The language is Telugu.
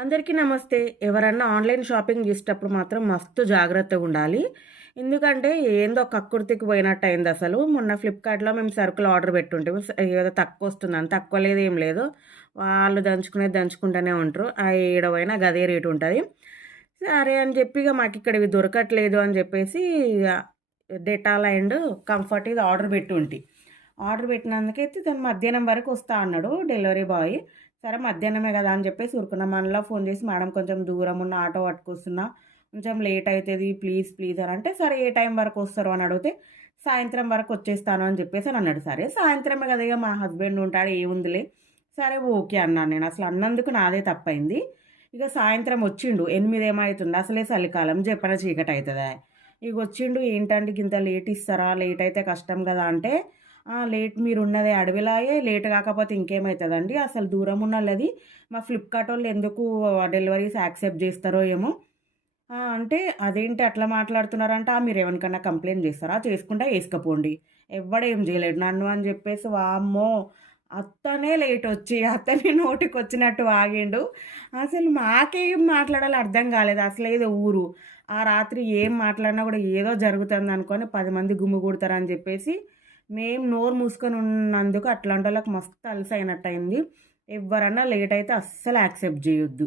అందరికీ నమస్తే. ఎవరన్నా ఆన్‌లైన్ షాపింగ్ జేసేటప్పుడు మాత్రం మస్తు జాగ్రత్తగుండాలి. ఎందుకంటే ఏందో కక్కుర్తికి పోయినట్టయిందసలు. మొన్న ఫ్లిప్‌కార్ట్‌లో మేము సరుకులు ఆర్డర్ పెట్టుంటిమి. ఏదో తక్కువొస్తుందని. తక్కువ లేదు ఏం లేదు. వాళ్ళు దంచుకునేది దంచుకుంటూనే ఉంటరు. ఏడ పోయినా గదే రేటుంటది. సరే అని జెప్పి ఇగ మాకిక్కడ ఇవి దొరకట్లేదు అని జెప్పేసి డెటాల్ అండ్ కంఫర్ట్ ఇది ఆర్డర్ పెట్టుంటి. ఆర్డర్ పెట్టినందుకైతే తను మధ్యాహ్నం వరకు వస్తా అన్నాడు డెలివరీ బాయ్. సరే మధ్యాహ్నమే గదా అని జెప్పేసి ఊరుకున్నా. మళ్ళా ఫోన్ జేసి మేడం కొంచెం దూరం ఉన్న ఆటో పట్టుకొస్తున్నా. కొంచెం లేట్ అయితది. ప్లీజ్, ప్లీజ్ అని అంటే, సరే ఏ టైం వరకు వస్తారు అని అడిగితే, సాయంత్రం వరకు వచ్చేస్తాను అని జెప్పేసి అని అన్నాడు. సరే సాయంత్రమే గదా! ఇగ మా హస్బెండ్ ఉంటాడు ఏముందిలే. సరే ఓకే అన్నాను నేను. అసలు అన్నందుకు నాదే తప్పయింది. ఇగ సాయంత్రం వచ్చిండు. 8 ఏమో అయితుంది. అసలే చలికాలం జప్పన చీకటయితదా. ఇగ వచ్చిండు. ఏంటండి గింత లేట్ ఇస్తారా? లేట్ అయితే కష్టం గదా! అంటే లేట్ మీరున్నది అడవిలాయే లేట్ కాకపోతే ఇంకేమైతదండి. అసలు దూరం ఉన్నోళ్ళది మా ఫ్లిప్‌కార్టోళ్ళు ఎందుకు డెలివరీస్ యాక్సెప్ట్ జేస్తారో ఏమో! అంటే అదేంటి అట్లా మాట్లాడుతున్నారంటే, మీరెవరికన్నా కంప్లెయింట్ జేస్తారా? చేసుకుంటే యేసుకపోండి. ఎవ్వడేం జేయలేడు నన్ను అని జెప్పేసి వామ్మో! అతనే లేటొచ్చి, అతనే నోటికొచ్చినట్టు వాగిండు. అసలు మాకేం మాట్లాడాలో అర్థం గాలేదు. అసలేదో ఊరు. ఆ రాత్రి ఏం మాట్లాడినా గూడా ఏదో జరుగుతుందనుకోని 10 మంది గుమిగూడతారని జెప్పేసి, మేము నోరు మూసుకొని ఉన్నందుకు అట్లాంటోళ్ళకి మస్తు అలుసయినట్టయింది. ఎవ్వరన్నా లేటయితే అస్సలు యాక్సెప్ట్ జేయొద్దు.